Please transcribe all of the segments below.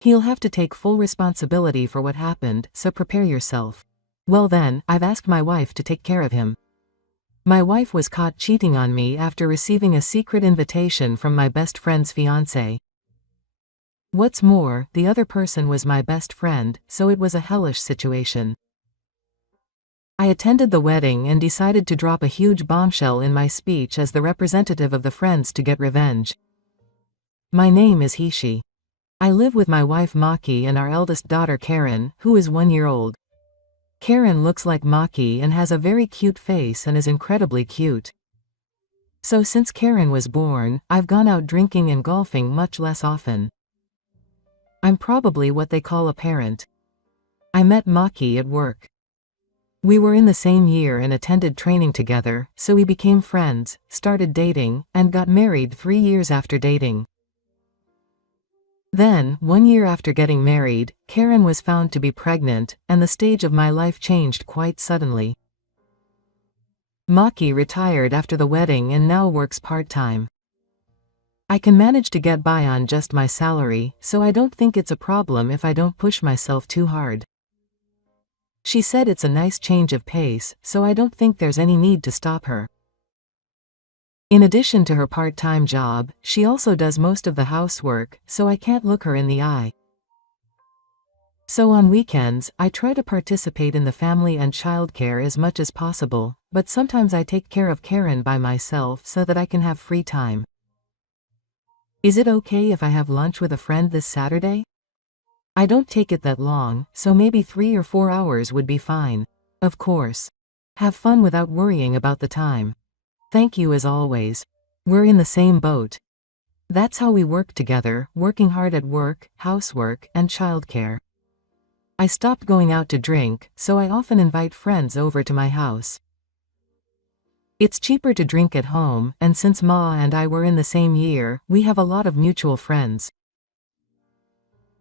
He'll have to take full responsibility for what happened, so prepare yourself. Well then, I've asked my wife to take care of him. My wife was caught cheating on me after receiving a secret invitation from my best friend's fiancé. What's more, the other person was my best friend, so it was a hellish situation. I attended the wedding and decided to drop a huge bombshell in my speech as the representative of the friends to get revenge. My name is Hishi. I live with my wife Maki and our eldest daughter Karen, who is 1 year old. Karen looks like Maki and has a very cute face and is incredibly cute. So since Karen was born, I've gone out drinking and golfing much less often. I'm probably what they call a parent. I met Maki at work. We were in the same year and attended training together, so we became friends, started dating, and got married 3 years after dating. Then, 1 year after getting married, Karen was found to be pregnant, and the stage of my life changed quite suddenly. Maki retired after the wedding and now works part-time. I can manage to get by on just my salary, so I don't think it's a problem if I don't push myself too hard. She said it's a nice change of pace, so I don't think there's any need to stop her. In addition to her part-time job, she also does most of the housework, so I can't look her in the eye. So on weekends, I try to participate in the family and childcare as much as possible, but sometimes I take care of Karen by myself so that I can have free time. Is it okay if I have lunch with a friend this Saturday? I don't take it that long, so maybe 3 or 4 hours would be fine. Of course. Have fun without worrying about the time. Thank you as always. We're in the same boat. That's how we work together, working hard at work, housework, and childcare. I stopped going out to drink, so I often invite friends over to my house. It's cheaper to drink at home, and since Ma and I were in the same year, we have a lot of mutual friends.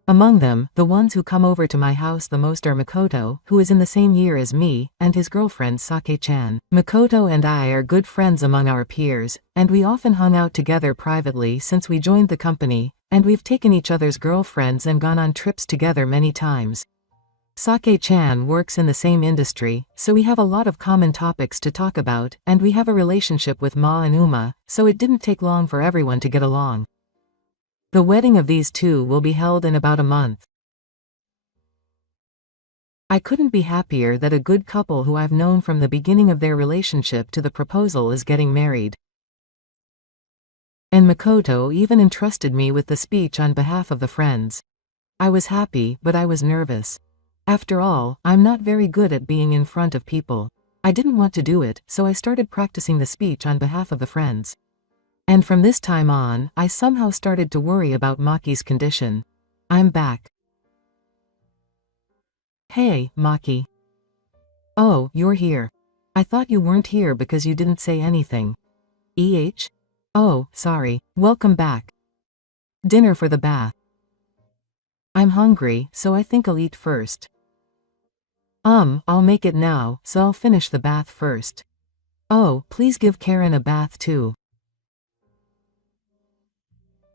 Among them, the ones who come over to my house the most are Makoto, who is in the same year as me, and his girlfriend Sake-chan. Makoto and I are good friends among our peers, and we often hung out together privately since we joined the company, and we've taken each other's girlfriends and gone on trips together many times. Sake-chan works in the same industry, so we have a lot of common topics to talk about, and we have a relationship with Ma and Uma, so it didn't take long for everyone to get along. The wedding of these two will be held in about a month. I couldn't be happier that a good couple who I've known from the beginning of their relationship to the proposal is getting married. And Makoto even entrusted me with the speech on behalf of the friends. I was happy, but I was nervous. After all, I'm not very good at being in front of people. I didn't want to do it, so I started practicing the speech on behalf of the friends. And from this time on, I somehow started to worry about Maki's condition. I'm back. Hey, Maki. Oh, you're here. I thought you weren't here because you didn't say anything. Oh, sorry. Welcome back. Dinner for the bath. I'm hungry, so I think I'll eat first. I'll make it now, so I'll finish the bath first. Oh, please give Karen a bath too.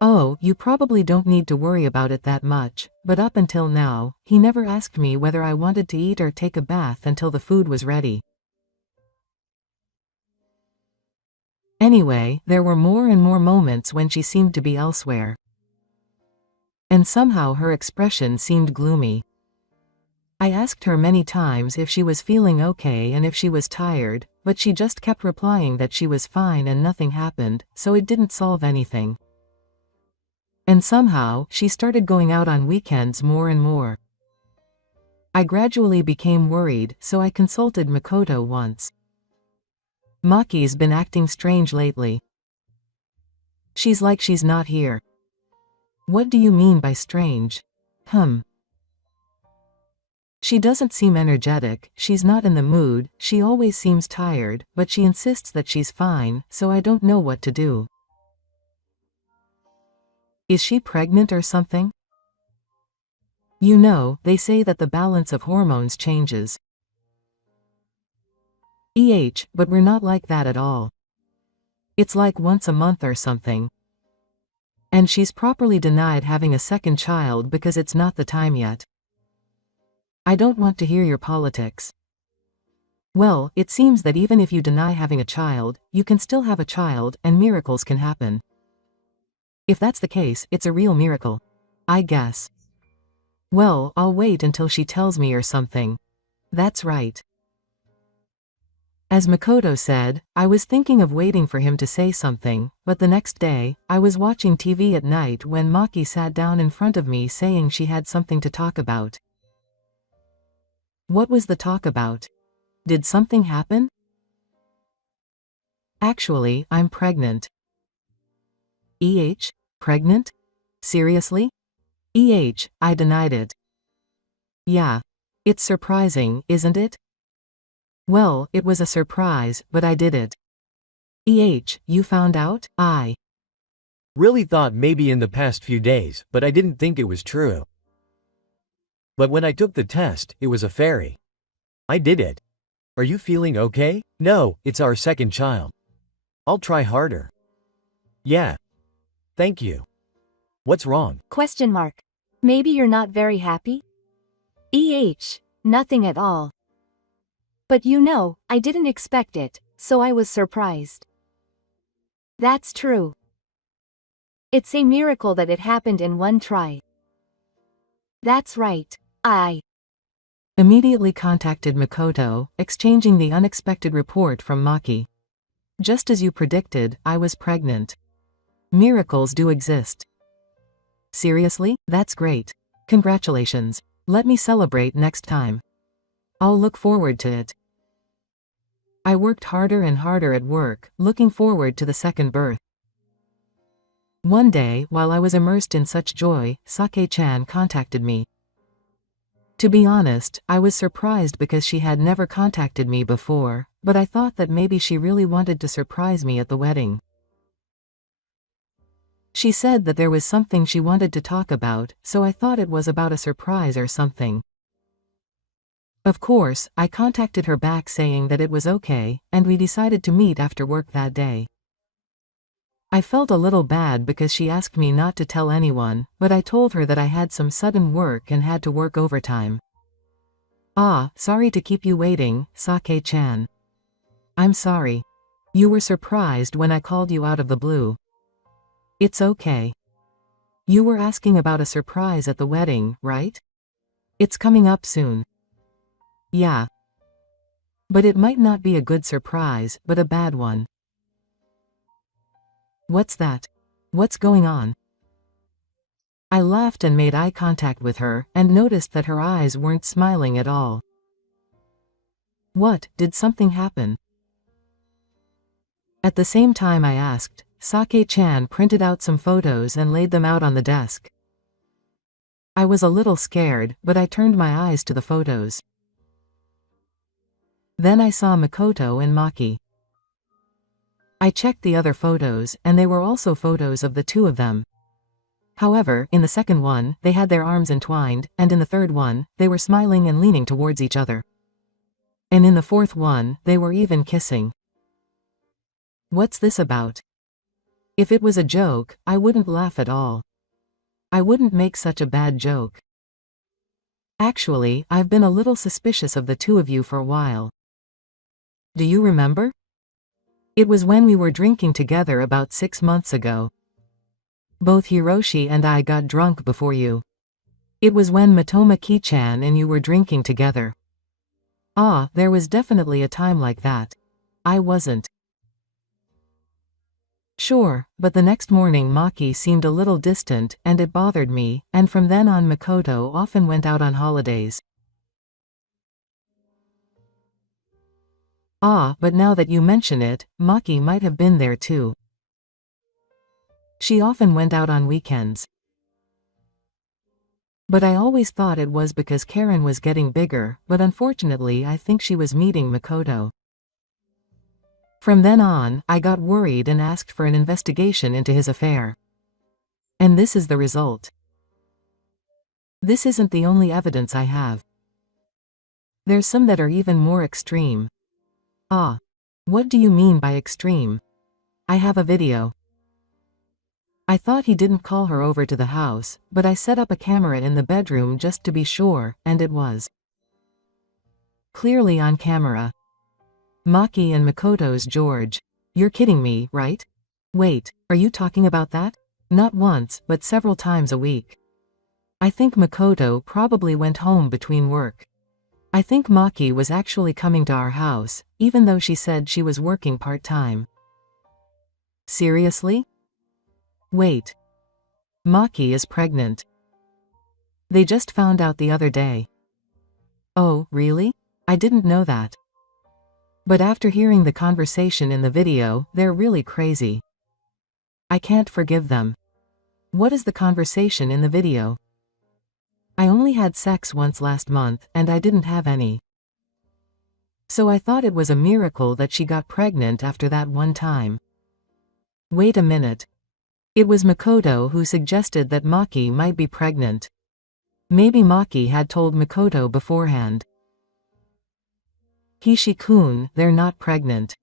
Oh, you probably don't need to worry about it that much, but up until now, he never asked me whether I wanted to eat or take a bath until the food was ready. Anyway, there were more and more moments when she seemed to be elsewhere. And somehow her expression seemed gloomy. I asked her many times if she was feeling okay and if she was tired, but she just kept replying that she was fine and nothing happened, so it didn't solve anything. And somehow, she started going out on weekends more and more. I gradually became worried, so I consulted Makoto once. Maki's been acting strange lately. She's like she's not here. What do you mean by strange? She doesn't seem energetic, she's not in the mood, she always seems tired, but she insists that she's fine, so I don't know what to do. Is she pregnant or something? You know, they say that the balance of hormones changes. But we're not like that at all. It's like once a month or something. And she's properly denied having a second child because it's not the time yet. I don't want to hear your politics. Well, it seems that even if you deny having a child, you can still have a child and miracles can happen. If that's the case, it's a real miracle. I guess. Well, I'll wait until she tells me or something. That's right. As Makoto said, I was thinking of waiting for him to say something, but the next day, I was watching TV at night when Maki sat down in front of me saying she had something to talk about. What was the talk about? Did something happen? Actually, I'm pregnant. Pregnant? Seriously? I denied it. Yeah. It's surprising, isn't it? Well, it was a surprise, but I did it. You found out? I really thought maybe in the past few days, but I didn't think it was true. But when I took the test, it was a fairy. I did it. Are you feeling okay? No, it's our second child. I'll try harder. Yeah. Thank you. What's wrong? Question mark. Maybe you're not very happy? Nothing at all. But you know, I didn't expect it, so I was surprised. That's true. It's a miracle that it happened in one try. That's right. I immediately contacted Makoto, exchanging the unexpected report from Maki. Just as you predicted, I was pregnant. Miracles do exist. Seriously? That's great. Congratulations. Let me celebrate next time. I'll look forward to it. I worked harder and harder at work, looking forward to the second birth. One day, while I was immersed in such joy, Sake-chan contacted me. To be honest, I was surprised because she had never contacted me before, but I thought that maybe she really wanted to surprise me at the wedding. She said that there was something she wanted to talk about, so I thought it was about a surprise or something. Of course, I contacted her back saying that it was okay, and we decided to meet after work that day. I felt a little bad because she asked me not to tell anyone, but I told her that I had some sudden work and had to work overtime. Sorry to keep you waiting, Sake-chan. I'm sorry. You were surprised when I called you out of the blue. It's okay. You were asking about a surprise at the wedding, right? It's coming up soon. Yeah. But it might not be a good surprise, but a bad one. What's that? What's going on? I laughed and made eye contact with her, and noticed that her eyes weren't smiling at all. What, did something happen? At the same time I asked, Sake-chan printed out some photos and laid them out on the desk. I was a little scared, but I turned my eyes to the photos. Then I saw Makoto and Maki. I checked the other photos, and they were also photos of the two of them. However, in the second one, they had their arms entwined, and in the third one, they were smiling and leaning towards each other. And in the fourth one, they were even kissing. What's this about? If it was a joke, I wouldn't laugh at all. I wouldn't make such a bad joke. Actually, I've been a little suspicious of the two of you for a while. Do you remember? It was when we were drinking together about 6 months ago. Both Hiroshi and I got drunk before you. It was when Matomaki-chan and you were drinking together. There was definitely a time like that. I wasn't. Sure, but the next morning Maki seemed a little distant, and it bothered me, and from then on Makoto often went out on holidays. But now that you mention it, Maki might have been there too. She often went out on weekends. But I always thought it was because Karen was getting bigger, but unfortunately I think she was meeting Makoto. From then on, I got worried and asked for an investigation into his affair. And this is the result. This isn't the only evidence I have. There's some that are even more extreme. What do you mean by extreme? I have a video. I thought he didn't call her over to the house, but I set up a camera in the bedroom just to be sure, and it was clearly on camera. Maki and Makoto's George. You're kidding me, right? Wait, are you talking about that? Not once, but several times a week. I think Makoto probably went home between work. I think Maki was actually coming to our house, even though she said she was working part-time. Seriously? Wait. Maki is pregnant. They just found out the other day. Oh, really? I didn't know that. But after hearing the conversation in the video, they're really crazy. I can't forgive them. What is the conversation in the video? I only had sex once last month, and I didn't have any. So I thought it was a miracle that she got pregnant after that one time. Wait a minute. It was Makoto who suggested that Maki might be pregnant. Maybe Maki had told Makoto beforehand. Hishi-kun, they're not pregnant.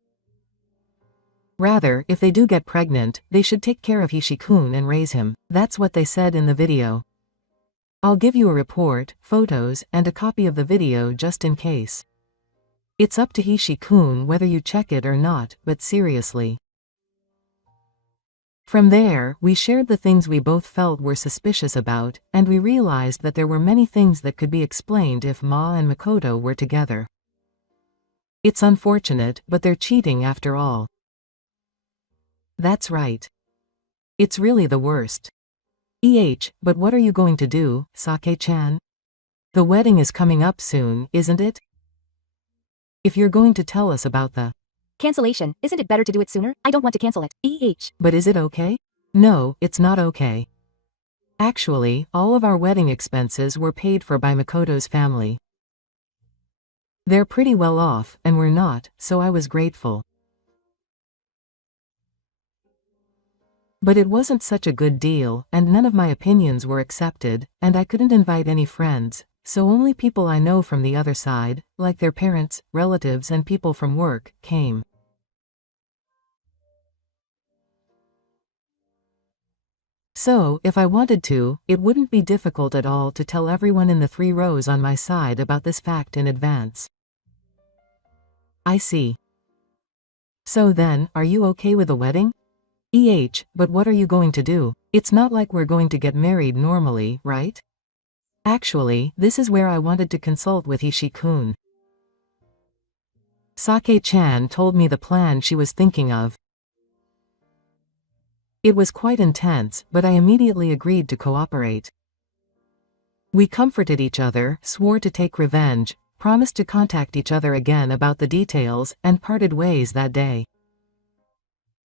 Rather, if they do get pregnant, they should take care of Hishi-kun and raise him. That's what they said in the video. I'll give you a report, photos, and a copy of the video just in case. It's up to Hishi-kun whether you check it or not, but seriously. From there, we shared the things we both felt were suspicious about, and we realized that there were many things that could be explained if Ma and Makoto were together. It's unfortunate, but they're cheating after all. That's right. It's really the worst. But what are you going to do, Sake-chan? The wedding is coming up soon, isn't it? If you're going to tell us about the Cancellation, isn't it better to do it sooner? I don't want to cancel it. But is it okay? No, it's not okay. Actually, all of our wedding expenses were paid for by Makoto's family. They're pretty well off, and we're not, so I was grateful. But it wasn't such a good deal, and none of my opinions were accepted, and I couldn't invite any friends, so only people I know from the other side, like their parents, relatives and people from work, came. So, if I wanted to, it wouldn't be difficult at all to tell everyone in the 3 rows on my side about this fact in advance. I see. So then, are you okay with the wedding? But what are you going to do? It's not like we're going to get married normally, right? Actually, this is where I wanted to consult with Hishi-kun. Sake-chan told me the plan she was thinking of. It was quite intense, but I immediately agreed to cooperate. We comforted each other, swore to take revenge, promised to contact each other again about the details, and parted ways that day.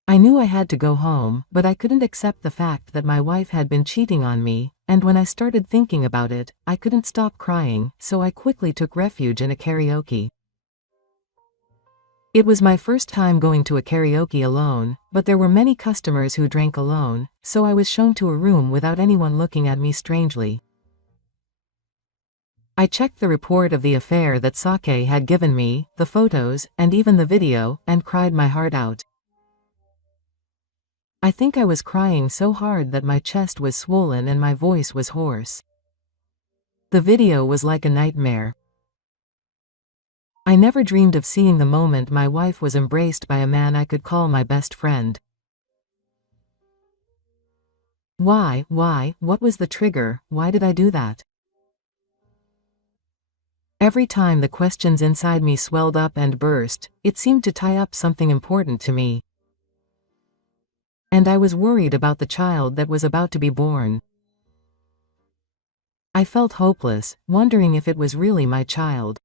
I knew I had to go home, but I couldn't accept the fact that my wife had been cheating on me, and when I started thinking about it, I couldn't stop crying, so I quickly took refuge in a karaoke. It was my first time going to a karaoke alone, but there were many customers who drank alone, so I was shown to a room without anyone looking at me strangely. I checked the report of the affair that Sake had given me, the photos, and even the video, and cried my heart out. I think I was crying so hard that my chest was swollen and my voice was hoarse. The video was like a nightmare. I never dreamed of seeing the moment my wife was embraced by a man I could call my best friend. Why, what was the trigger, why did I do that? Every time the questions inside me swelled up and burst, it seemed to tie up something important to me. And I was worried about the child that was about to be born. I felt hopeless, wondering if it was really my child.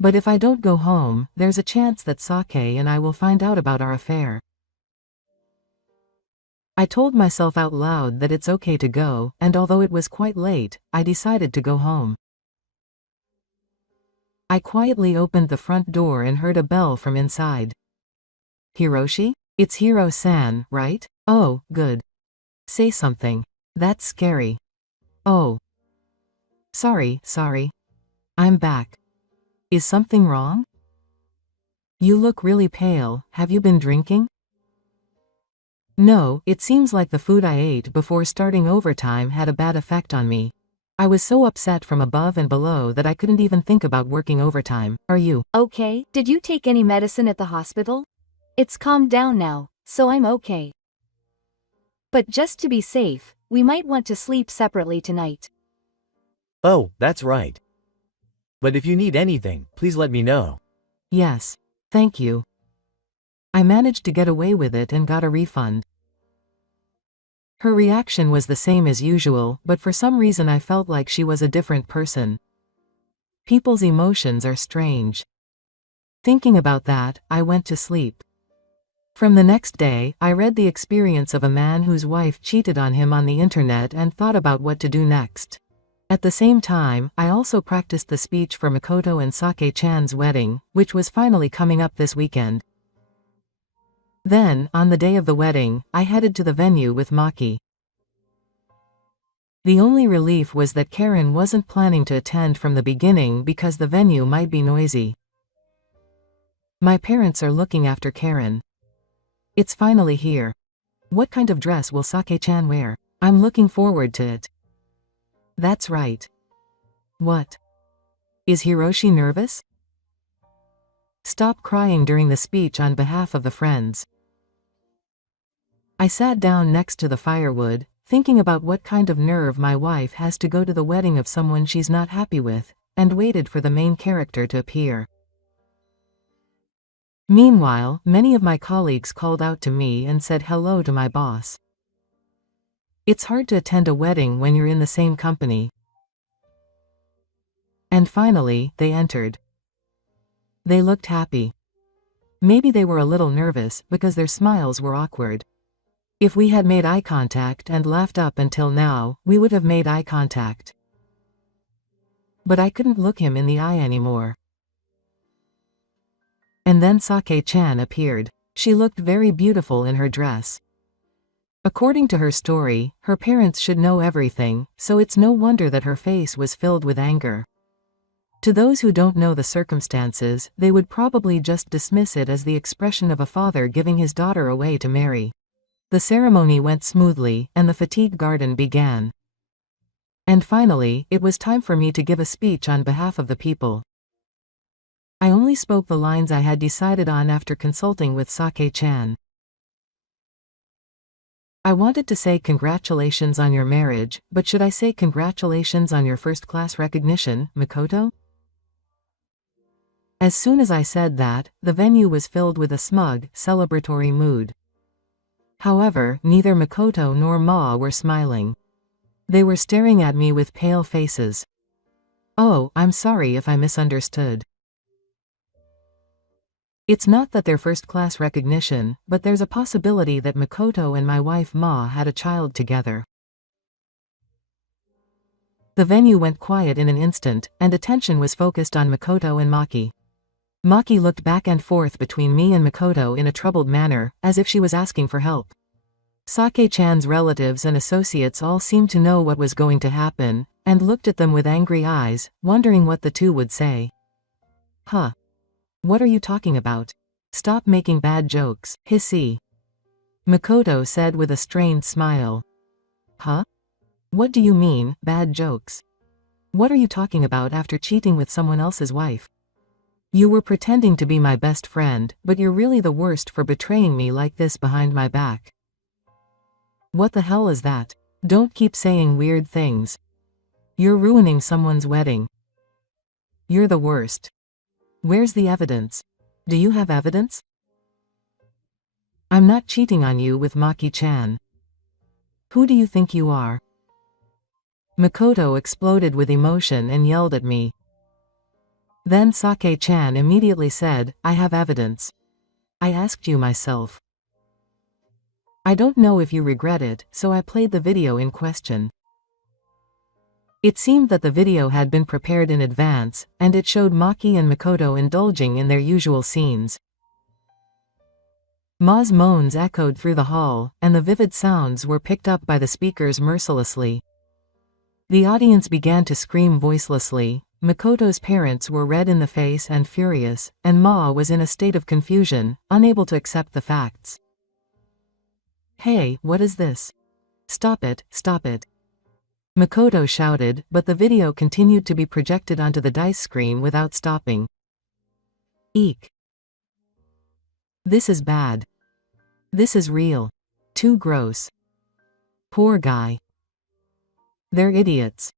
But if I don't go home, there's a chance that Sake and I will find out about our affair. I told myself out loud that it's okay to go, and although it was quite late, I decided to go home. I quietly opened the front door and heard a bell from inside. Hiroshi? It's Hiro-san, right? Oh, good. Say something. That's scary. Oh. Sorry. I'm back. Is something wrong? You look really pale, have you been drinking? No, it seems like the food I ate before starting overtime had a bad effect on me. I was so upset from above and below that I couldn't even think about working overtime. Are you Okay, did you take any medicine at the hospital? It's calmed down now, so I'm okay. But just to be safe, we might want to sleep separately tonight. Oh, that's right. But if you need anything, please let me know. Yes. Thank you. I managed to get away with it and got a refund. Her reaction was the same as usual, but for some reason I felt like she was a different person. People's emotions are strange. Thinking about that, I went to sleep. From the next day, I read the experience of a man whose wife cheated on him on the internet and thought about what to do next. At the same time, I also practiced the speech for Makoto and Sake-chan's wedding, which was finally coming up this weekend. Then, on the day of the wedding, I headed to the venue with Maki. The only relief was that Karen wasn't planning to attend from the beginning because the venue might be noisy. My parents are looking after Karen. It's finally here. What kind of dress will Sake-chan wear? I'm looking forward to it. That's right. What? Is Hiroshi nervous? Stop crying during the speech on behalf of the friends. I sat down next to the firewood, thinking about what kind of nerve my wife has to go to the wedding of someone she's not happy with, and waited for the main character to appear. Meanwhile, many of my colleagues called out to me and said hello to my boss. It's hard to attend a wedding when you're in the same company. And finally, they entered. They looked happy. Maybe they were a little nervous because their smiles were awkward. If we had made eye contact and laughed up until now, we would have made eye contact. But I couldn't look him in the eye anymore. And then Sake-chan appeared. She looked very beautiful in her dress. According to her story, her parents should know everything, so it's no wonder that her face was filled with anger. To those who don't know the circumstances, they would probably just dismiss it as the expression of a father giving his daughter away to marry. The ceremony went smoothly, and the fatigue garden began. And finally, it was time for me to give a speech on behalf of the people. I only spoke the lines I had decided on after consulting with Sake-chan. I wanted to say congratulations on your marriage, but should I say congratulations on your first-class recognition, Makoto? As soon as I said that, the venue was filled with a smug, celebratory mood. However, neither Makoto nor Ma were smiling. They were staring at me with pale faces. Oh, I'm sorry if I misunderstood. It's not that they're first-class recognition, but there's a possibility that Makoto and my wife Ma had a child together. The venue went quiet in an instant, and attention was focused on Makoto and Maki. Maki looked back and forth between me and Makoto in a troubled manner, as if she was asking for help. Sake-chan's relatives and associates all seemed to know what was going to happen, and looked at them with angry eyes, wondering what the two would say. Huh. What are you talking about? Stop making bad jokes, hissy. Makoto said with a strained smile. Huh? What do you mean, bad jokes? What are you talking about after cheating with someone else's wife? You were pretending to be my best friend, but you're really the worst for betraying me like this behind my back. What the hell is that? Don't keep saying weird things. You're ruining someone's wedding. You're the worst. Where's the evidence? Do you have evidence? I'm not cheating on you with Maki-chan. Who do you think you are? Makoto exploded with emotion and yelled at me. Then Sake-chan immediately said, I have evidence. I asked you myself. I don't know if you regret it, so I played the video in question. It seemed that the video had been prepared in advance, and it showed Maki and Makoto indulging in their usual scenes. Ma's moans echoed through the hall, and the vivid sounds were picked up by the speakers mercilessly. The audience began to scream voicelessly. Makoto's parents were red in the face and furious, and Ma was in a state of confusion, unable to accept the facts. Hey, what is this? Stop it, stop it. Makoto shouted, but the video continued to be projected onto the dice screen without stopping. Eek. This is bad. This is real. Too gross. Poor guy. They're idiots.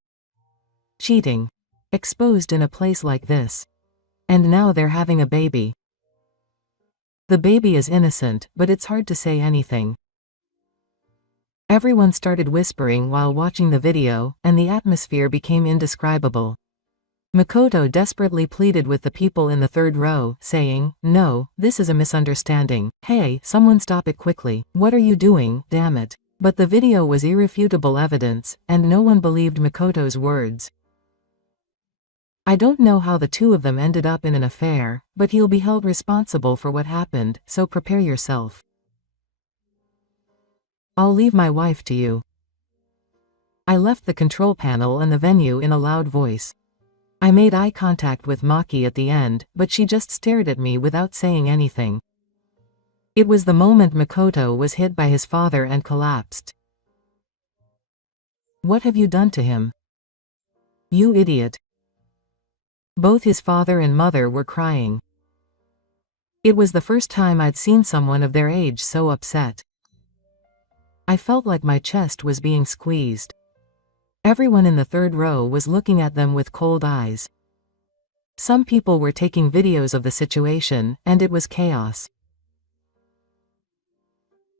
Cheating. Exposed in a place like this. And now they're having a baby. The baby is innocent, but it's hard to say anything. Everyone started whispering while watching the video, and the atmosphere became indescribable. Makoto desperately pleaded with the people in the third row, saying, "No, this is a misunderstanding. Hey, someone stop it quickly. What are you doing, damn it?" But the video was irrefutable evidence, and no one believed Makoto's words. I don't know how the two of them ended up in an affair, but he'll be held responsible for what happened, so prepare yourself. I'll leave my wife to you. I left the control panel and the venue in a loud voice. I made eye contact with Maki at the end, but she just stared at me without saying anything. It was the moment Makoto was hit by his father and collapsed. What have you done to him? You idiot. Both his father and mother were crying. It was the first time I'd seen someone of their age so upset. I felt like my chest was being squeezed. Everyone in the third row was looking at them with cold eyes. Some people were taking videos of the situation, and it was chaos.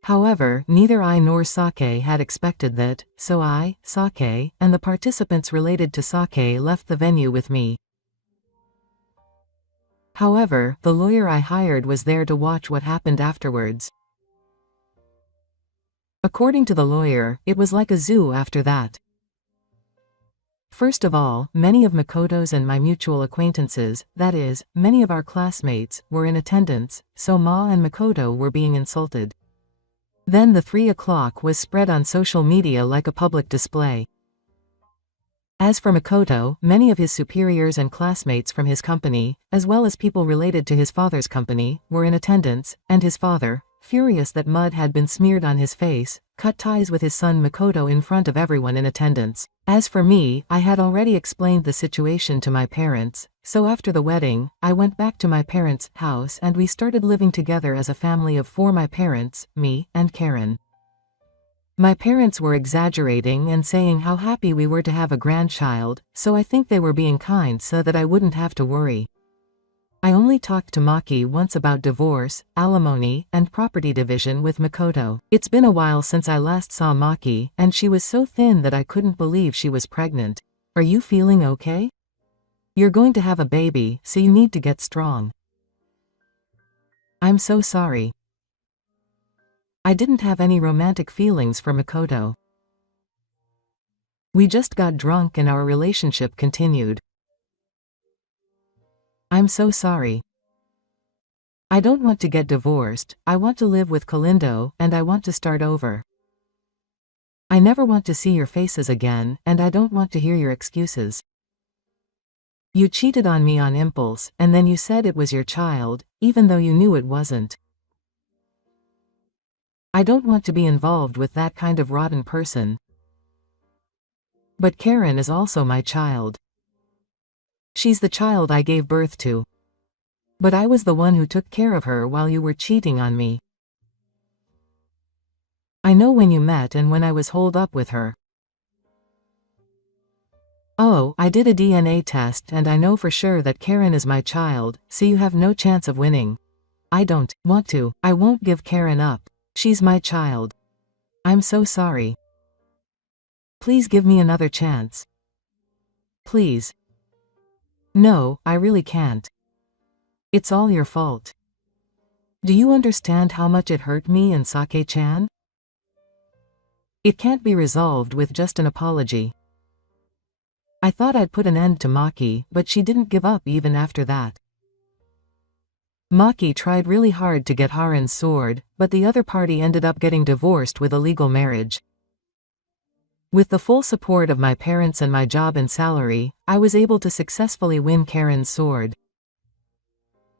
However, neither I nor Sake had expected that, so I, Sake, and the participants related to Sake left the venue with me. However, the lawyer I hired was there to watch what happened afterwards. According to the lawyer, it was like a zoo after that. First of all, many of Makoto's and my mutual acquaintances, that is, many of our classmates, were in attendance, so Ma and Makoto were being insulted. Then the 3 o'clock was spread on social media like a public display. As for Makoto, many of his superiors and classmates from his company, as well as people related to his father's company, were in attendance, and his father, furious that mud had been smeared on his face, cut ties with his son Makoto in front of everyone in attendance. As for me, I had already explained the situation to my parents, so after the wedding, I went back to my parents' house and we started living together as a family of 4: my parents, me, and Karen. My parents were exaggerating and saying how happy we were to have a grandchild, so I think they were being kind so that I wouldn't have to worry. I only talked to Maki once about divorce, alimony, and property division with Makoto. It's been a while since I last saw Maki, and she was so thin that I couldn't believe she was pregnant. Are you feeling okay? You're going to have a baby, so you need to get strong. I'm so sorry. I didn't have any romantic feelings for Makoto. We just got drunk and our relationship continued. I'm so sorry. I don't want to get divorced, I want to live with Kalindo, and I want to start over. I never want to see your faces again, and I don't want to hear your excuses. You cheated on me on impulse, and then you said it was your child, even though you knew it wasn't. I don't want to be involved with that kind of rotten person. But Karen is also my child. She's the child I gave birth to. But I was the one who took care of her while you were cheating on me. I know when you met and when I was holed up with her. Oh, I did a DNA test and I know for sure that Karen is my child, so you have no chance of winning. I don't want to. I won't give Karen up. She's my child. I'm so sorry. Please give me another chance. Please. No, I really can't. It's all your fault. Do you understand how much it hurt me and Sake-chan? It can't be resolved with just an apology. I thought I'd put an end to Maki, but she didn't give up even after that. Maki tried really hard to get Haren's sword, but the other party ended up getting divorced with a legal marriage. With the full support of my parents and my job and salary, I was able to successfully win Karen's sword.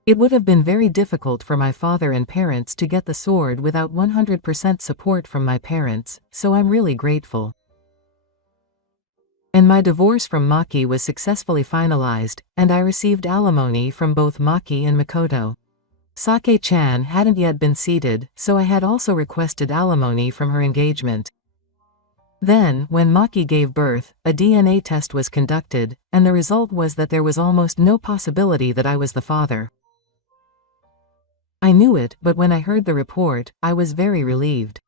It would have been very difficult for my father and parents to get the sword without 100% support from my parents, so I'm really grateful. And my divorce from Maki was successfully finalized, and I received alimony from both Maki and Makoto. Sake-chan hadn't yet been seated, so I had also requested alimony from her engagement. Then, when Maki gave birth, a DNA test was conducted, and the result was that there was almost no possibility that I was the father. I knew it, but when I heard the report, I was very relieved.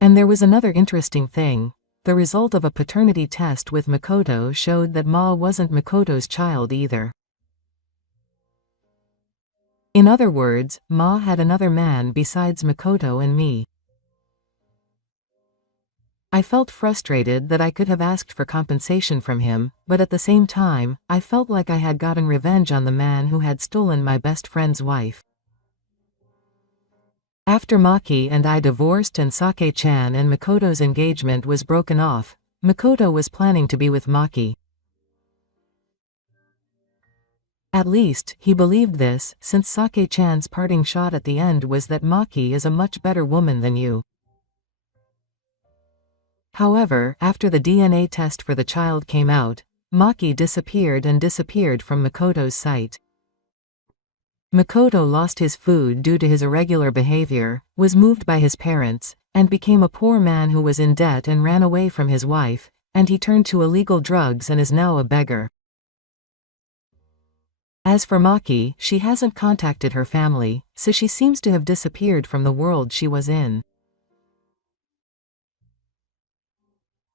And there was another interesting thing. The result of a paternity test with Makoto showed that Ma wasn't Makoto's child either. In other words, Ma had another man besides Makoto and me. I felt frustrated that I could have asked for compensation from him, but at the same time, I felt like I had gotten revenge on the man who had stolen my best friend's wife. After Maki and I divorced and Sake-chan and Makoto's engagement was broken off, Makoto was planning to be with Maki. At least, he believed this, since Sake-chan's parting shot at the end was that Maki is a much better woman than you. However, after the DNA test for the child came out, Maki disappeared from Makoto's sight. Makoto lost his food due to his irregular behavior, was moved by his parents, and became a poor man who was in debt and ran away from his wife, and he turned to illegal drugs and is now a beggar. As for Maki, she hasn't contacted her family, so she seems to have disappeared from the world she was in.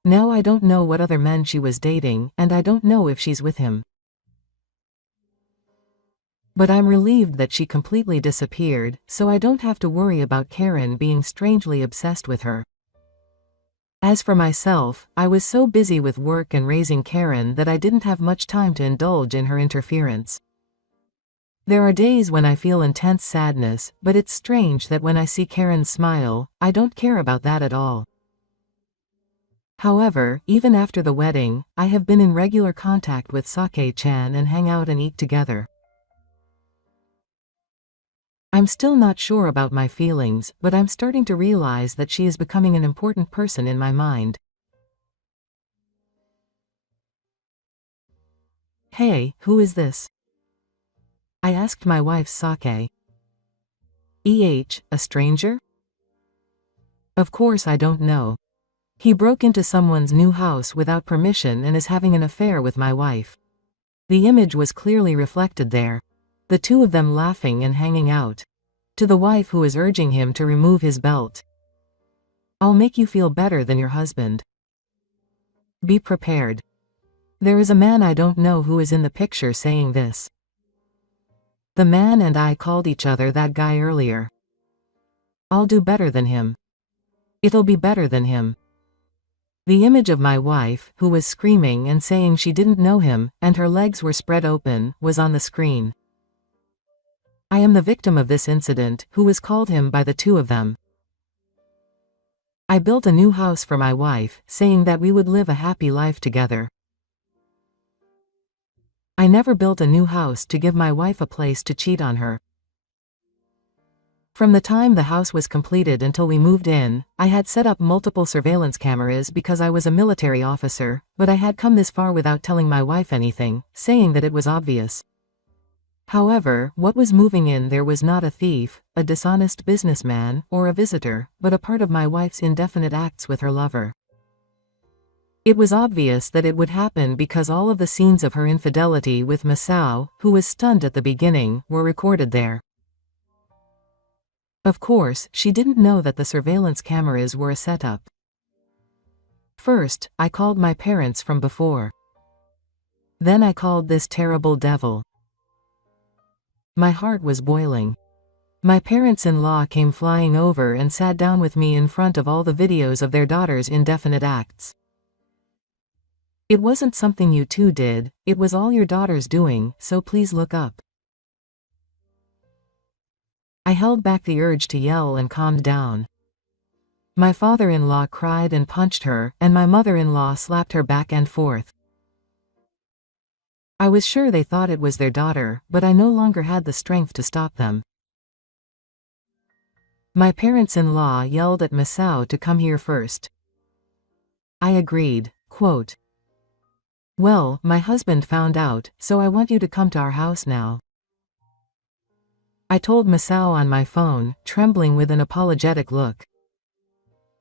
Now I don't know what other men she was dating, and I don't know if she's with him. But I'm relieved that she completely disappeared, so I don't have to worry about Karen being strangely obsessed with her. As for myself, I was so busy with work and raising Karen that I didn't have much time to indulge in her interference. There are days when I feel intense sadness, but it's strange that when I see Karen smile, I don't care about that at all. However, even after the wedding, I have been in regular contact with Sake-chan and hang out and eat together. I'm still not sure about my feelings, but I'm starting to realize that she is becoming an important person in my mind. Hey, who is this? I asked my wife Sake. A stranger? Of course I don't know. He broke into someone's new house without permission and is having an affair with my wife. The image was clearly reflected there. The two of them laughing and hanging out. To the wife who is urging him to remove his belt. I'll make you feel better than your husband. Be prepared. There is a man I don't know who is in the picture saying this. The man and I called each other that guy earlier. I'll do better than him. It'll be better than him. The image of my wife, who was screaming and saying she didn't know him, and her legs were spread open, was on the screen. I am the victim of this incident, who was called him by the two of them. I built a new house for my wife, saying that we would live a happy life together. I never built a new house to give my wife a place to cheat on her. From the time the house was completed until we moved in, I had set up multiple surveillance cameras because I was a military officer, but I had come this far without telling my wife anything, saying that it was obvious. However, what was moving in there was not a thief, a dishonest businessman, or a visitor, but a part of my wife's indefinite acts with her lover. It was obvious that it would happen because all of the scenes of her infidelity with Masao, who was stunned at the beginning, were recorded there. Of course, she didn't know that the surveillance cameras were a setup. First, I called my parents from before. Then I called this terrible devil. My heart was boiling. My parents-in-law came flying over and sat down with me in front of all the videos of their daughter's indefinite acts. It wasn't something you two did, it was all your daughter's doing, so please look up. I held back the urge to yell and calmed down. My father-in-law cried and punched her, and my mother-in-law slapped her back and forth. I was sure they thought it was their daughter, but I no longer had the strength to stop them. My parents-in-law yelled at Masao to come here first. I agreed. Quote, "Well, my husband found out, so I want you to come to our house now." I told Masao on my phone, trembling with an apologetic look.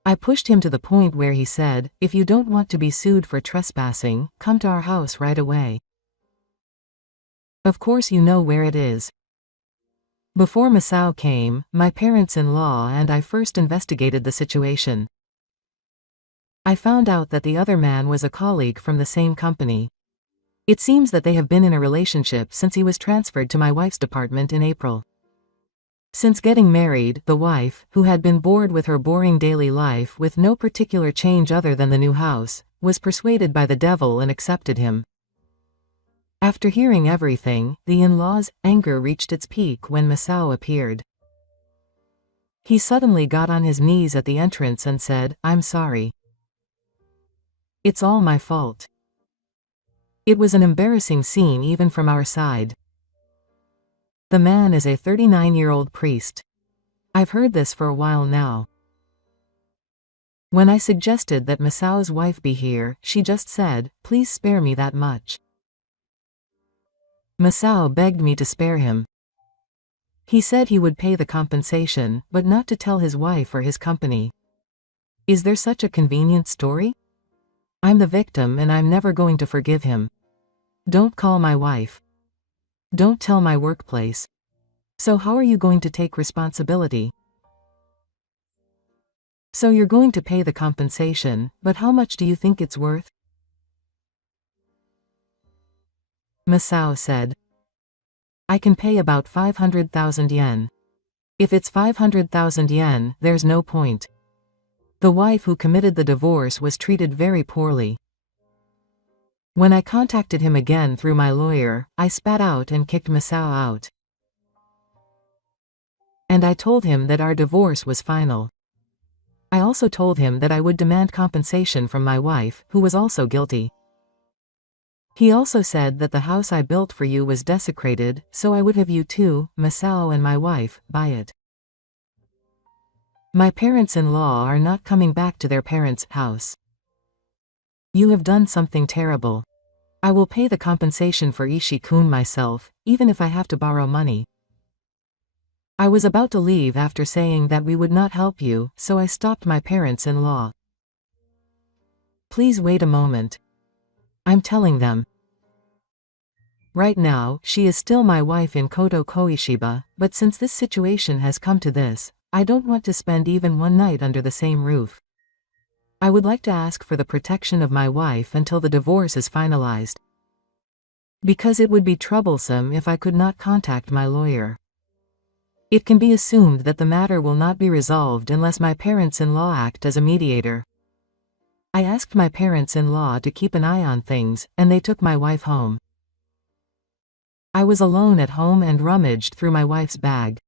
I pushed him to the point where he said, "If you don't want to be sued for trespassing, come to our house right away. Of course you know where it is." Before Masao came, my parents-in-law and I first investigated the situation. I found out that the other man was a colleague from the same company. It seems that they have been in a relationship since he was transferred to my wife's department in April. Since getting married, the wife, who had been bored with her boring daily life with no particular change other than the new house, was persuaded by the devil and accepted him. After hearing everything, the in-laws' anger reached its peak when Masao appeared. He suddenly got on his knees at the entrance and said, "I'm sorry. It's all my fault." It was an embarrassing scene even from our side. The man is a 39-year-old priest. I've heard this for a while now. When I suggested that Masao's wife be here, she just said, "Please spare me that much." Masao begged me to spare him. He said he would pay the compensation, but not to tell his wife or his company. Is there such a convenient story? I'm the victim and I'm never going to forgive him. Don't call my wife. Don't tell my workplace. So how are you going to take responsibility? So you're going to pay the compensation, but how much do you think it's worth? Masao said, "I can pay about 500,000 yen. If it's 500,000 yen, there's no point." The wife who committed the divorce was treated very poorly. When I contacted him again through my lawyer, I spat out and kicked Masao out. And I told him that our divorce was final. I also told him that I would demand compensation from my wife, who was also guilty. He also said that the house I built for you was desecrated, so I would have you two, Masao and my wife, buy it. My parents-in-law are not coming back to their parents' house. You have done something terrible. I will pay the compensation for Ishii-kun myself, even if I have to borrow money. I was about to leave after saying that we would not help you, so I stopped my parents-in-law. Please wait a moment. I'm telling them. Right now, she is still my wife in Koto Koishiba, but since this situation has come to this, I don't want to spend even one night under the same roof. I would like to ask for the protection of my wife until the divorce is finalized. Because it would be troublesome if I could not contact my lawyer. It can be assumed that the matter will not be resolved unless my parents-in-law act as a mediator. I asked my parents-in-law to keep an eye on things, and they took my wife home. I was alone at home and rummaged through my wife's bag.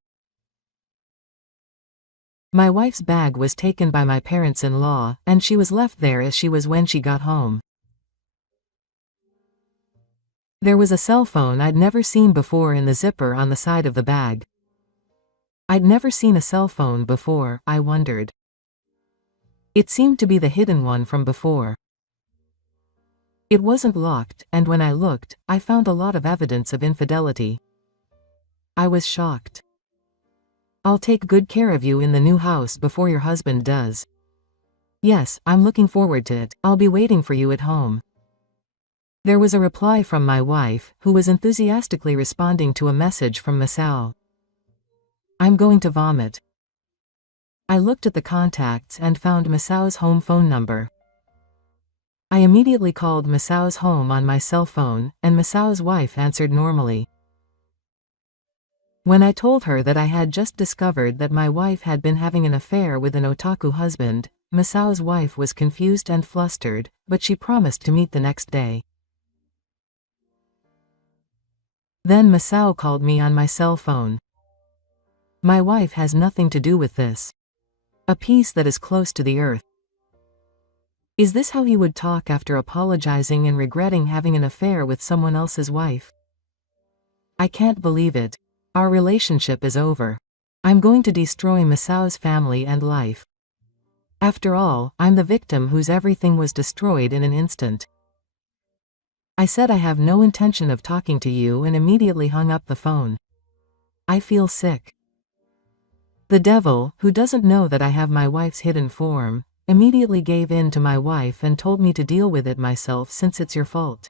My wife's bag was taken by my parents-in-law, and she was left there as she was when she got home. There was a cell phone I'd never seen before in the zipper on the side of the bag. I'd never seen a cell phone before, I wondered. It seemed to be the hidden one from before. It wasn't locked, and when I looked, I found a lot of evidence of infidelity. I was shocked. I'll take good care of you in the new house before your husband does. Yes, I'm looking forward to it. I'll be waiting for you at home. There was a reply from my wife, who was enthusiastically responding to a message from Masao. I'm going to vomit. I looked at the contacts and found Masao's home phone number. I immediately called Masao's home on my cell phone, and Masao's wife answered normally. When I told her that I had just discovered that my wife had been having an affair with an otaku husband, Masao's wife was confused and flustered, but she promised to meet the next day. Then Masao called me on my cell phone. My wife has nothing to do with this. A piece that is close to the earth. Is this how he would talk after apologizing and regretting having an affair with someone else's wife? I can't believe it. Our relationship is over. I'm going to destroy Masao's family and life. After all, I'm the victim whose everything was destroyed in an instant. I said I have no intention of talking to you and immediately hung up the phone. I feel sick. The devil, who doesn't know that I have my wife's hidden form, immediately gave in to my wife and told me to deal with it myself since it's your fault.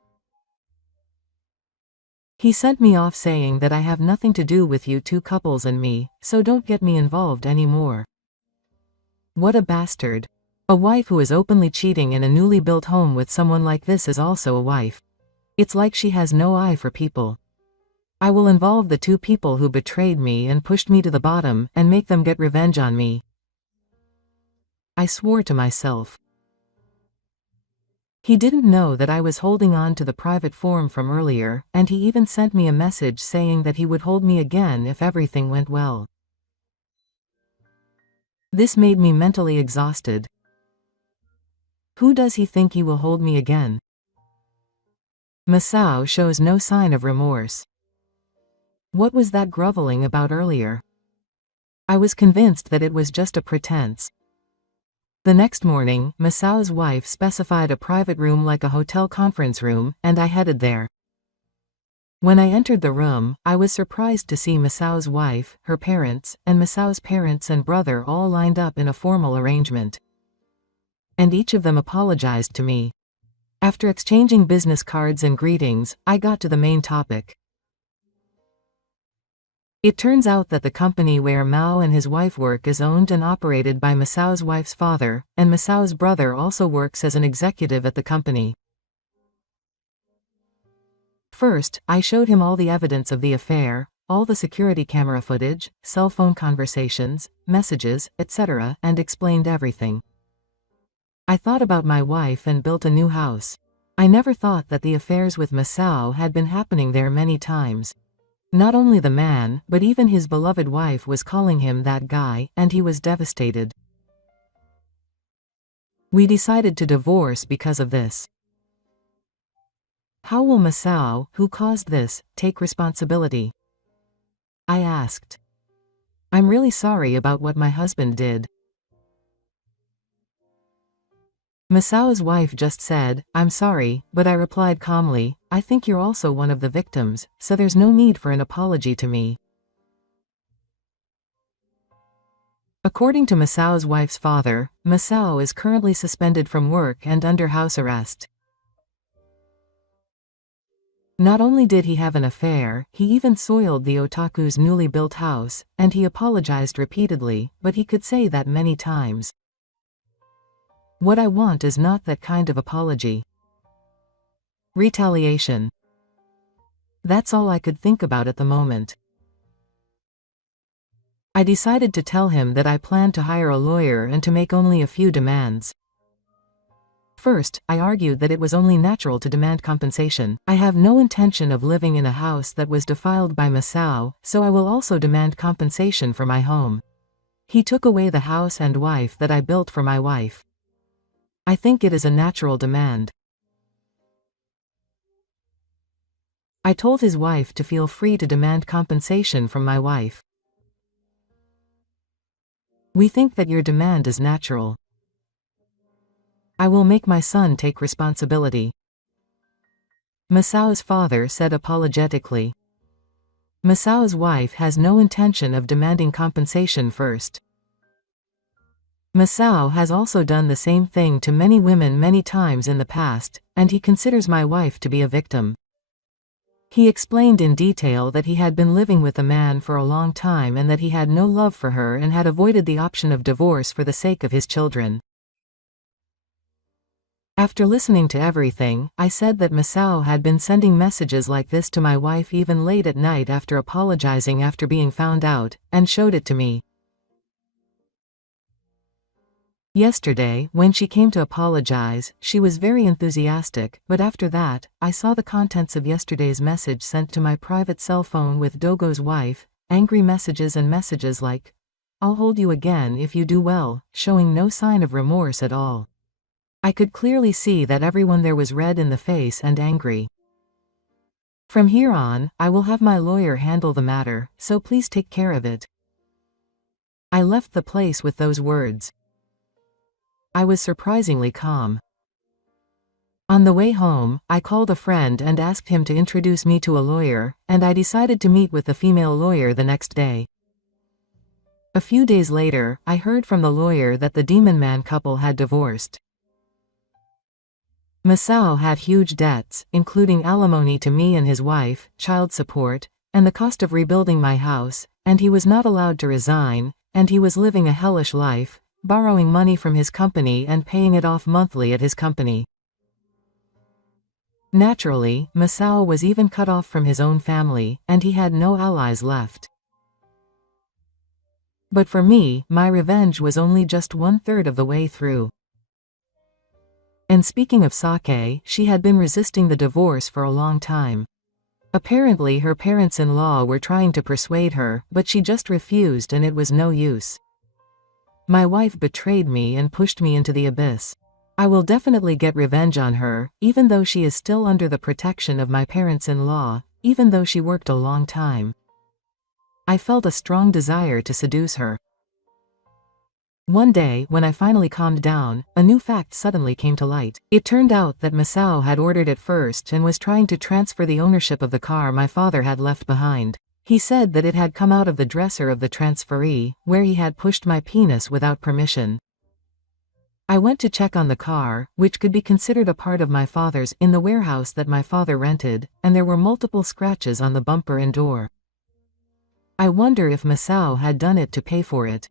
He sent me off saying that I have nothing to do with you two couples and me, so don't get me involved anymore. What a bastard. A wife who is openly cheating in a newly built home with someone like this is also a wife. It's like she has no eye for people. I will involve the two people who betrayed me and pushed me to the bottom and make them get revenge on me. I swore to myself. He didn't know that I was holding on to the private form from earlier, and he even sent me a message saying that he would hold me again if everything went well. This made me mentally exhausted. Who does he think he will hold me again? Masao shows no sign of remorse. What was that groveling about earlier? I was convinced that it was just a pretense. The next morning, Masao's wife specified a private room like a hotel conference room, and I headed there. When I entered the room, I was surprised to see Masao's wife, her parents, and Masao's parents and brother all lined up in a formal arrangement. And each of them apologized to me. After exchanging business cards and greetings, I got to the main topic. It turns out that the company where Mao and his wife work is owned and operated by Masao's wife's father, and Masao's brother also works as an executive at the company. First, I showed him all the evidence of the affair, all the security camera footage, cell phone conversations, messages, etc., and explained everything. I thought about my wife and built a new house. I never thought that the affairs with Masao had been happening there many times. Not only the man, but even his beloved wife was calling him that guy, and he was devastated. We decided to divorce because of this. How will Masao, who caused this, take responsibility? I asked. I'm really sorry about what my husband did. Masao's wife just said, I'm sorry, but I replied calmly, I think you're also one of the victims, so there's no need for an apology to me. According to Masao's wife's father, Masao is currently suspended from work and under house arrest. Not only did he have an affair, he even soiled the otaku's newly built house, and he apologized repeatedly, but he could say that many times. What I want is not that kind of apology. Retaliation. That's all I could think about at the moment. I decided to tell him that I planned to hire a lawyer and to make only a few demands. First, I argued that it was only natural to demand compensation. I have no intention of living in a house that was defiled by Masao, so I will also demand compensation for my home. He took away the house and wife that I built for my wife. I think it is a natural demand. I told his wife to feel free to demand compensation from my wife. We think that your demand is natural. I will make my son take responsibility. Masao's father said apologetically. Masao's wife has no intention of demanding compensation first. Masao has also done the same thing to many women many times in the past, and he considers my wife to be a victim. He explained in detail that he had been living with a man for a long time and that he had no love for her and had avoided the option of divorce for the sake of his children. After listening to everything, I said that Masao had been sending messages like this to my wife even late at night after apologizing after being found out, and showed it to me. Yesterday, when she came to apologize, she was very enthusiastic, but after that, I saw the contents of yesterday's message sent to my private cell phone with Dogo's wife, angry messages and messages like, I'll hold you again if you do well, showing no sign of remorse at all. I could clearly see that everyone there was red in the face and angry. From here on, I will have my lawyer handle the matter, so please take care of it. I left the place with those words. I was surprisingly calm. On the way home, I called a friend and asked him to introduce me to a lawyer, and I decided to meet with the female lawyer the next day. A few days later, I heard from the lawyer that the Demon Man couple had divorced. Masao had huge debts, including alimony to me and his wife, child support, and the cost of rebuilding my house, and he was not allowed to resign, and he was living a hellish life, borrowing money from his company and paying it off monthly at his company. Naturally, Masao was even cut off from his own family, and he had no allies left. But for me, my revenge was only just 1/3 of the way through. And speaking of Sake, she had been resisting the divorce for a long time. Apparently her parents-in-law were trying to persuade her, but she just refused and it was no use. My wife betrayed me and pushed me into the abyss. I will definitely get revenge on her, even though she is still under the protection of my parents-in-law, even though she worked a long time. I felt a strong desire to seduce her. One day, when I finally calmed down, a new fact suddenly came to light. It turned out that Masao had ordered it first and was trying to transfer the ownership of the car my father had left behind. He said that it had come out of the dresser of the transferee, where he had pushed my penis without permission. I went to check on the car, which could be considered a part of my father's, in the warehouse that my father rented, and there were multiple scratches on the bumper and door. I wonder if Masao had done it to pay for it.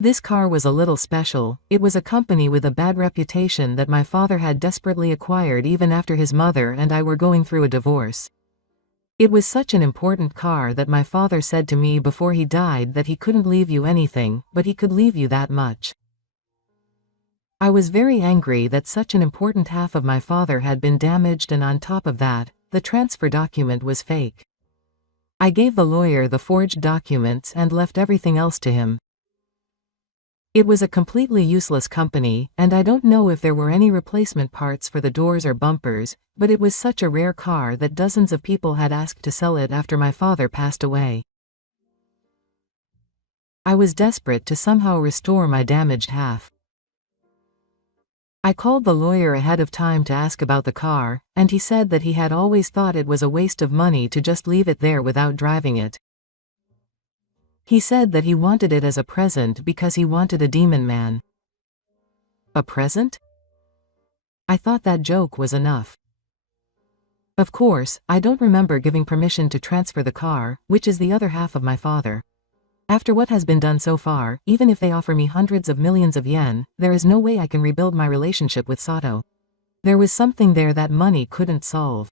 This car was a little special. It was a company with a bad reputation that my father had desperately acquired even after his mother and I were going through a divorce. It was such an important car that my father said to me before he died that he couldn't leave you anything, but he could leave you that much. I was very angry that such an important half of my father had been damaged, and on top of that, the transfer document was fake. I gave the lawyer the forged documents and left everything else to him. It was a completely useless company, and I don't know if there were any replacement parts for the doors or bumpers, but it was such a rare car that dozens of people had asked to sell it after my father passed away. I was desperate to somehow restore my damaged half. I called the lawyer ahead of time to ask about the car, and he said that he had always thought it was a waste of money to just leave it there without driving it. He said that he wanted it as a present because he wanted a demon man. A present? I thought that joke was enough. Of course, I don't remember giving permission to transfer the car, which is the other half of my father. After what has been done so far, even if they offer me hundreds of millions of yen, there is no way I can rebuild my relationship with Sato. There was something there that money couldn't solve.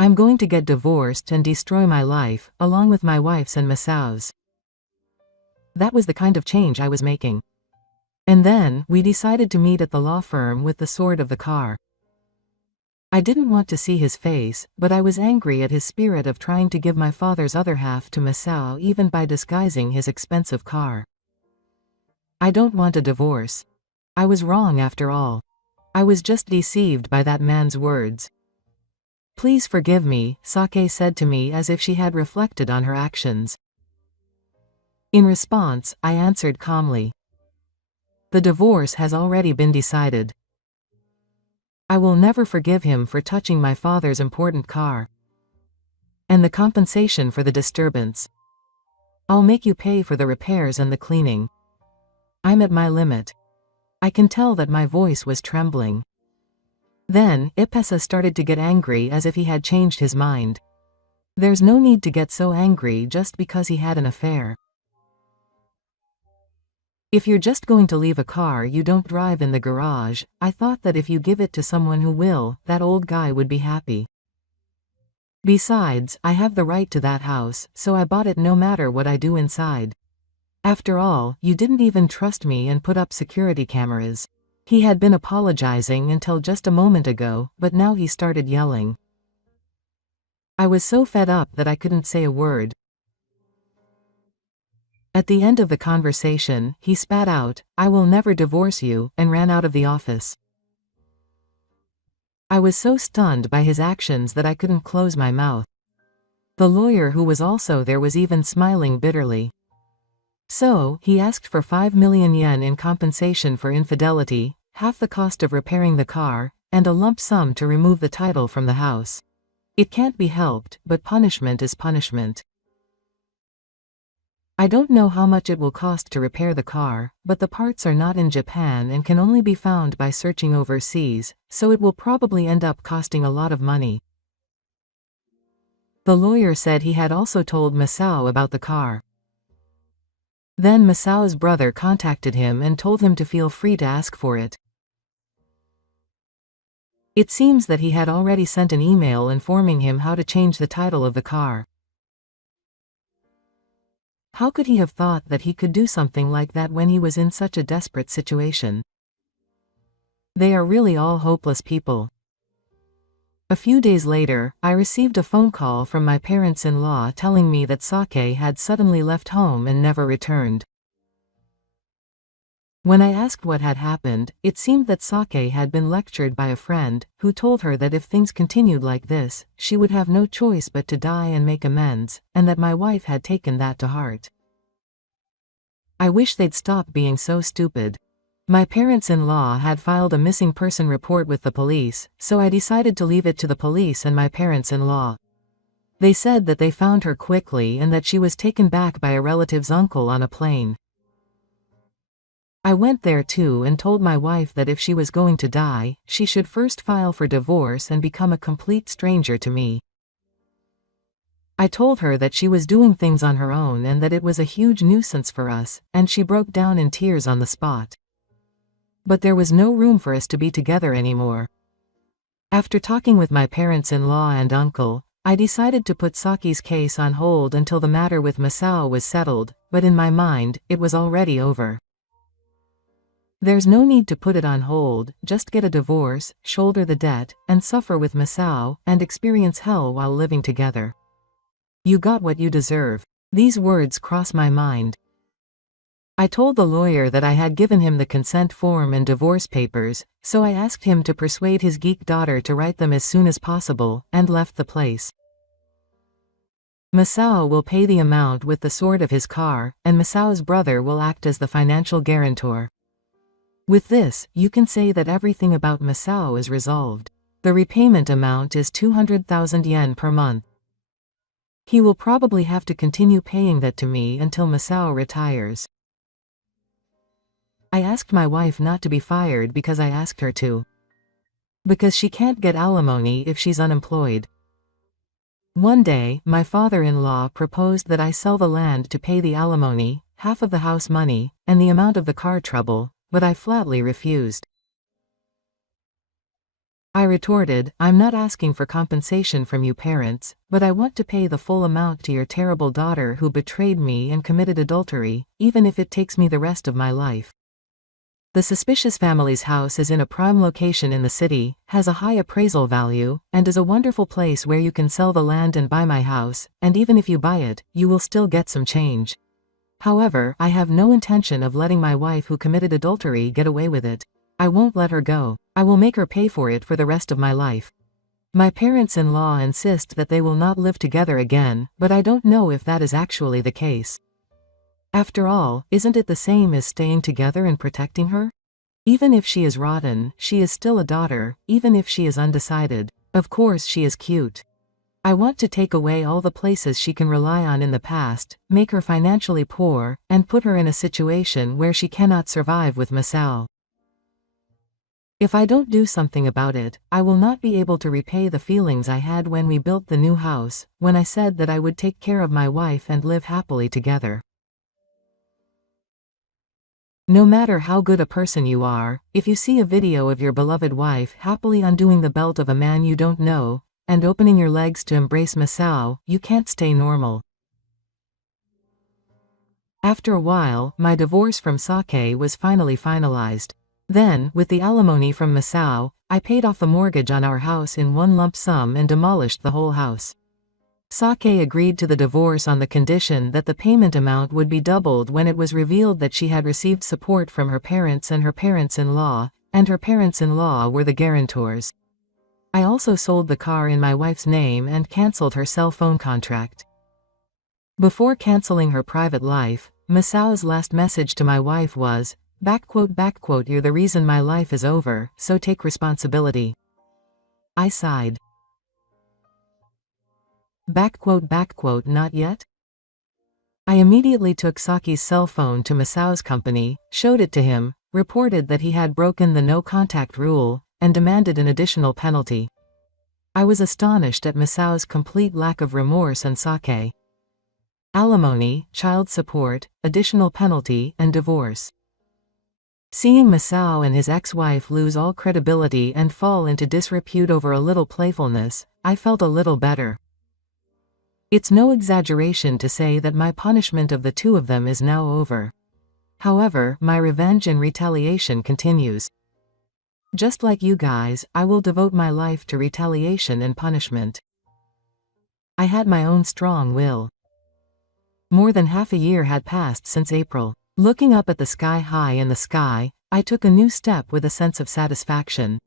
I'm going to get divorced and destroy my life, along with my wife's and Masao's. That was the kind of change I was making. And then, we decided to meet at the law firm with the sword of the car. I didn't want to see his face, but I was angry at his spirit of trying to give my father's other half to Masao even by disguising his expensive car. I don't want a divorce. I was wrong after all. I was just deceived by that man's words. Please forgive me, Sake said to me as if she had reflected on her actions. In response, I answered calmly. The divorce has already been decided. I will never forgive him for touching my father's important car. And the compensation for the disturbance. I'll make you pay for the repairs and the cleaning. I'm at my limit. I can tell that my voice was trembling. Then, Ipesa started to get angry as if he had changed his mind. There's no need to get so angry just because he had an affair. If you're just going to leave a car you don't drive in the garage, I thought that if you give it to someone who will, that old guy would be happy. Besides, I have the right to that house, so I bought it no matter what I do inside. After all, you didn't even trust me and put up security cameras. He had been apologizing until just a moment ago, but now he started yelling. I was so fed up that I couldn't say a word. At the end of the conversation, he spat out, "I will never divorce you," and ran out of the office. I was so stunned by his actions that I couldn't close my mouth. The lawyer who was also there was even smiling bitterly. So, he asked for 5 million yen in compensation for infidelity, half the cost of repairing the car, and a lump sum to remove the title from the house. It can't be helped, but punishment is punishment. I don't know how much it will cost to repair the car, but the parts are not in Japan and can only be found by searching overseas, so it will probably end up costing a lot of money. The lawyer said he had also told Masao about the car. Then Masao's brother contacted him and told him to feel free to ask for it. It seems that he had already sent an email informing him how to change the title of the car. How could he have thought that he could do something like that when he was in such a desperate situation? They are really all hopeless people. A few days later, I received a phone call from my parents-in-law telling me that Sake had suddenly left home and never returned. When I asked what had happened, it seemed that Sake had been lectured by a friend, who told her that if things continued like this, she would have no choice but to die and make amends, and that my wife had taken that to heart. I wish they'd stop being so stupid. My parents-in-law had filed a missing person report with the police, so I decided to leave it to the police and my parents-in-law. They said that they found her quickly and that she was taken back by a relative's uncle on a plane. I went there too and told my wife that if she was going to die, she should first file for divorce and become a complete stranger to me. I told her that she was doing things on her own and that it was a huge nuisance for us, and she broke down in tears on the spot. But there was no room for us to be together anymore. After talking with my parents-in-law and uncle, I decided to put Saki's case on hold until the matter with Masao was settled, but in my mind, it was already over. There's no need to put it on hold, just get a divorce, shoulder the debt, and suffer with Masao, and experience hell while living together. You got what you deserve. These words cross my mind. I told the lawyer that I had given him the consent form and divorce papers, so I asked him to persuade his geek daughter to write them as soon as possible, and left the place. Masao will pay the amount with the sort of his car, and Masao's brother will act as the financial guarantor. With this, you can say that everything about Masao is resolved. The repayment amount is 200,000 yen per month. He will probably have to continue paying that to me until Masao retires. I asked my wife not to be fired because I asked her to. Because she can't get alimony if she's unemployed. One day, my father-in-law proposed that I sell the land to pay the alimony, half of the house money, and the amount of the car trouble, but I flatly refused. I retorted, "I'm not asking for compensation from you parents, but I want to pay the full amount to your terrible daughter who betrayed me and committed adultery, even if it takes me the rest of my life." The suspicious family's house is in a prime location in the city, has a high appraisal value, and is a wonderful place where you can sell the land and buy my house, and even if you buy it, you will still get some change. However, I have no intention of letting my wife who committed adultery get away with it. I won't let her go. I will make her pay for it for the rest of my life. My parents-in-law insist that they will not live together again, but I don't know if that is actually the case. After all, isn't it the same as staying together and protecting her? Even if she is rotten, she is still a daughter, even if she is undecided. Of course she is cute. I want to take away all the places she can rely on in the past, make her financially poor, and put her in a situation where she cannot survive with Masao. If I don't do something about it, I will not be able to repay the feelings I had when we built the new house, when I said that I would take care of my wife and live happily together. No matter how good a person you are, if you see a video of your beloved wife happily undoing the belt of a man you don't know, and opening your legs to embrace Masao, you can't stay normal. After a while, my divorce from Sake was finally finalized. Then, with the alimony from Masao, I paid off the mortgage on our house in one lump sum and demolished the whole house. Sake agreed to the divorce on the condition that the payment amount would be doubled when it was revealed that she had received support from her parents and her parents-in-law, and her parents-in-law were the guarantors. I also sold the car in my wife's name and cancelled her cell phone contract. Before cancelling her private life, Masao's last message to my wife was, "You're the reason my life is over, so take responsibility." I sighed. Not yet? I immediately took Saki's cell phone to Masao's company, showed it to him, reported that he had broken the no-contact rule, and demanded an additional penalty. I was astonished at Masao's complete lack of remorse and Sake. Alimony, child support, additional penalty, and divorce. Seeing Masao and his ex-wife lose all credibility and fall into disrepute over a little playfulness, I felt a little better. It's no exaggeration to say that my punishment of the two of them is now over. However, my revenge and retaliation continues. Just like you guys, I will devote my life to retaliation and punishment. I had my own strong will. More than half a year had passed since April. Looking up at the sky high in the sky, I took a new step with a sense of satisfaction.